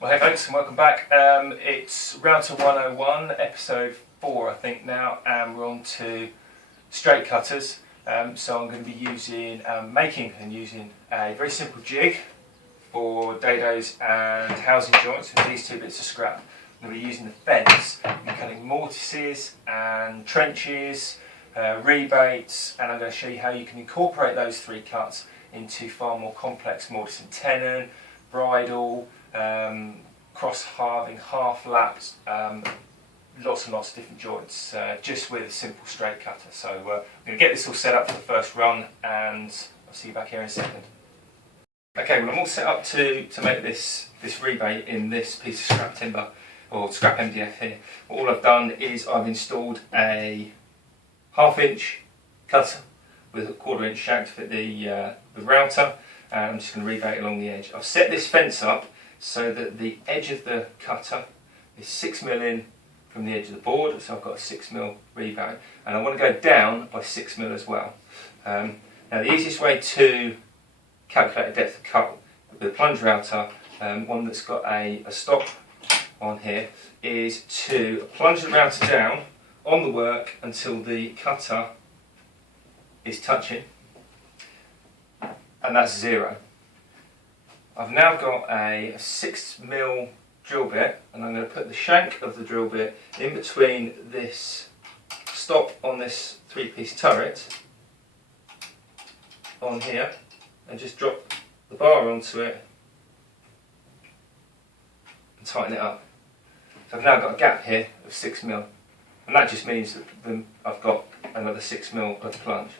Well, hey folks, and welcome back. It's Router 101, episode 4 I think now, and we're on to straight cutters. So I'm going to be using using a very simple jig for dados and housing joints with these two bits of scrap. I'm going to be using the fence and cutting mortises and trenches, rebates, and I'm going to show you how you can incorporate those three cuts into far more complex mortise and tenon, bridle, cross halving, half laps, lots and lots of different joints, just with a simple straight cutter. So I'm going to get this all set up for the first run, and I'll see you back here in a second. Okay, well I'm all set up to make this rebate in this piece of scrap timber, or scrap MDF here. All I've done is I've installed a 1/2 inch cutter with a 1/4 inch shank to fit the router, and I'm just going to rebate along the edge. I've set this fence up so that the edge of the cutter is 6mm in from the edge of the board, so I've got a 6mm rebate, and I want to go down by 6mm as well. Now the easiest way to calculate a depth of cut with a plunge router, one that's got a stop on here, is to plunge the router down on the work until the cutter is touching, and that's 0. I've now got a 6mm drill bit, and I'm going to put the shank of the drill bit in between this stop on this 3-piece turret on here, and just drop the bar onto it and tighten it up. So I've now got a gap here of 6mm, and that just means that I've got another 6mm of plunge.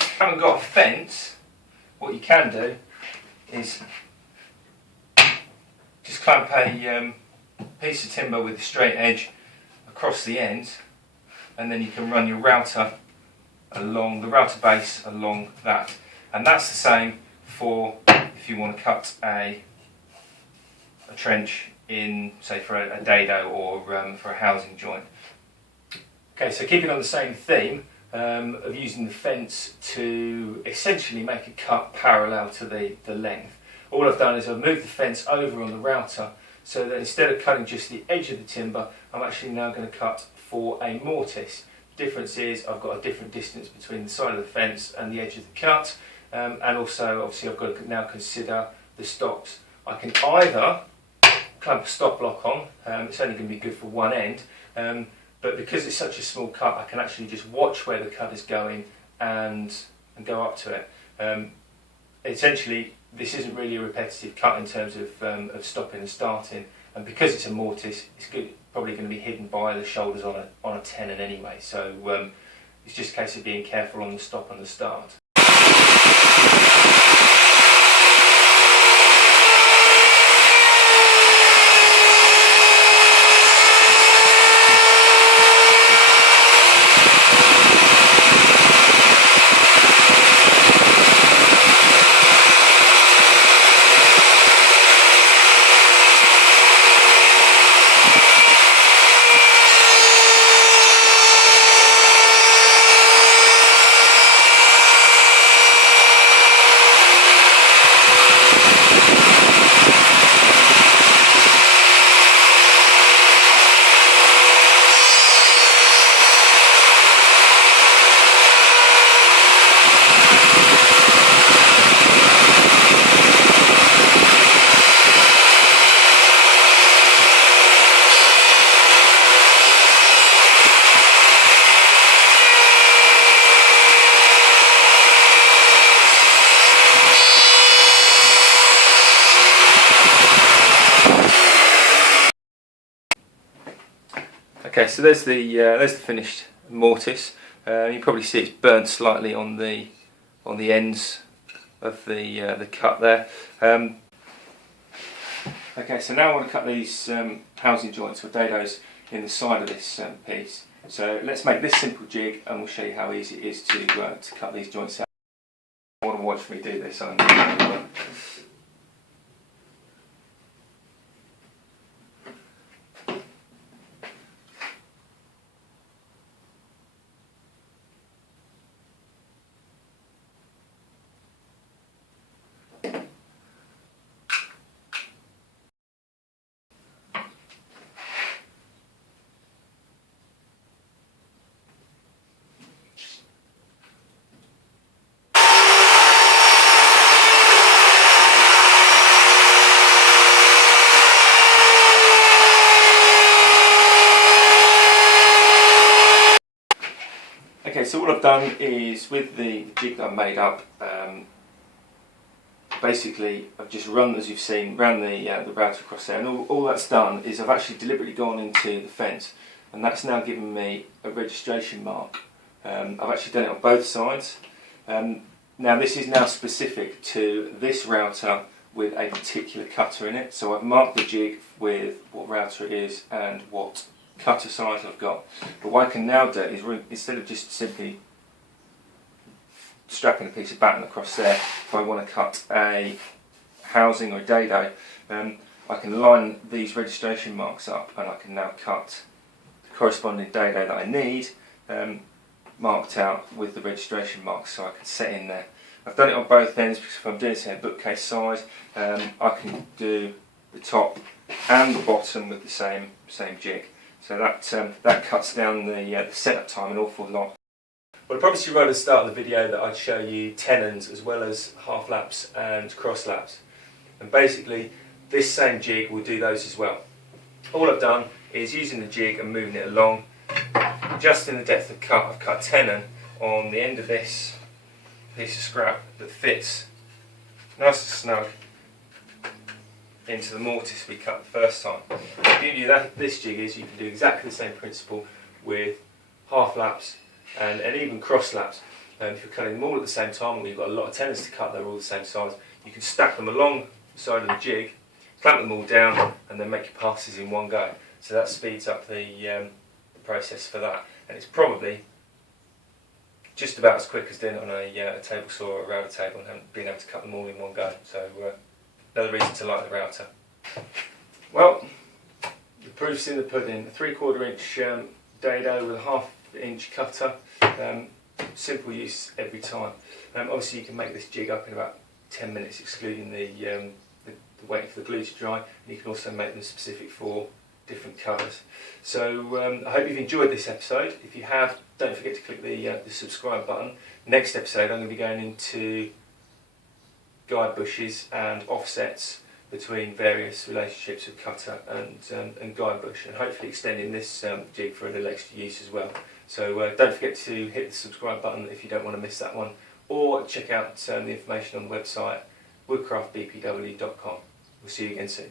If you haven't got a fence, what you can do is just clamp a piece of timber with a straight edge across the end, and then you can run your router along the router base along that, and that's the same for if you want to cut a trench in, say, for a dado or for a housing joint. Okay, so keeping on the same theme of using the fence to essentially make a cut parallel to the length. All I've done is I've moved the fence over on the router, so that instead of cutting just the edge of the timber, I'm actually now going to cut for a mortise. The difference is I've got a different distance between the side of the fence and the edge of the cut, and also obviously I've got to now consider the stops. I can either clamp a stop block on, it's only going to be good for one end, but because it's such a small cut, I can actually just watch where the cut is going and go up to it. Essentially, this isn't really a repetitive cut in terms of stopping and starting, and because it's a mortise, it's probably going to be hidden by the shoulders on a tenon anyway. So it's just a case of being careful on the stop and the start. Okay, so there's the finished mortise. You probably see it's burnt slightly on the ends of the cut there. Okay, so now I want to cut these housing joints or dados in the side of this piece. So let's make this simple jig, and we'll show you how easy it is to cut these joints out. More than watched me do this, I know. Okay, so what I've done is with the jig that I've made up, basically I've just run, as you've seen, ran the router across there, and all that's done is I've actually deliberately gone into the fence, and that's now given me a registration mark. I've actually done it on both sides. Now this is now specific to this router with a particular cutter in it, so I've marked the jig with what router it is and what cutter size I've got. But what I can now do is, instead of just simply strapping a piece of batten across there, if I want to cut a housing or a dado, I can line these registration marks up, and I can now cut the corresponding dado that I need, marked out with the registration marks, so I can set in there. I've done it on both ends because if I'm doing this in a bookcase size, I can do the top and the bottom with the same jig. So that cuts down the setup time an awful lot. Well, I promised you right at the start of the video that I'd show you tenons as well as half laps and cross laps. And basically, this same jig will do those as well. All I've done is using the jig and moving it along, just in the depth of cut, I've cut a tenon on the end of this piece of scrap that fits nice and snug into the mortise we cut the first time. The beauty of this jig is you can do exactly the same principle with half laps and even cross laps. If you're cutting them all at the same time, or you've got a lot of tenons to cut, they're all the same size, you can stack them along the side of the jig, clamp them all down, and then make your passes in one go. So that speeds up the process for that, and it's probably just about as quick as doing it on a table saw or a router table and being able to cut them all in one go. So another reason to like the router. Well, the proof's in the pudding. A 3/4 inch dado with a 1/2 inch cutter. Simple use every time. Obviously you can make this jig up in about 10 minutes, excluding the waiting for the glue to dry, and you can also make them specific for different colours. So I hope you've enjoyed this episode. If you have, don't forget to click the subscribe button. Next episode I'm going to be going into guide bushes and offsets between various relationships of cutter and guide bush, and hopefully extending this jig for a little extra use as well. So don't forget to hit the subscribe button if you don't want to miss that one, or check out the information on the website woodcraftbpw.com. We'll see you again soon.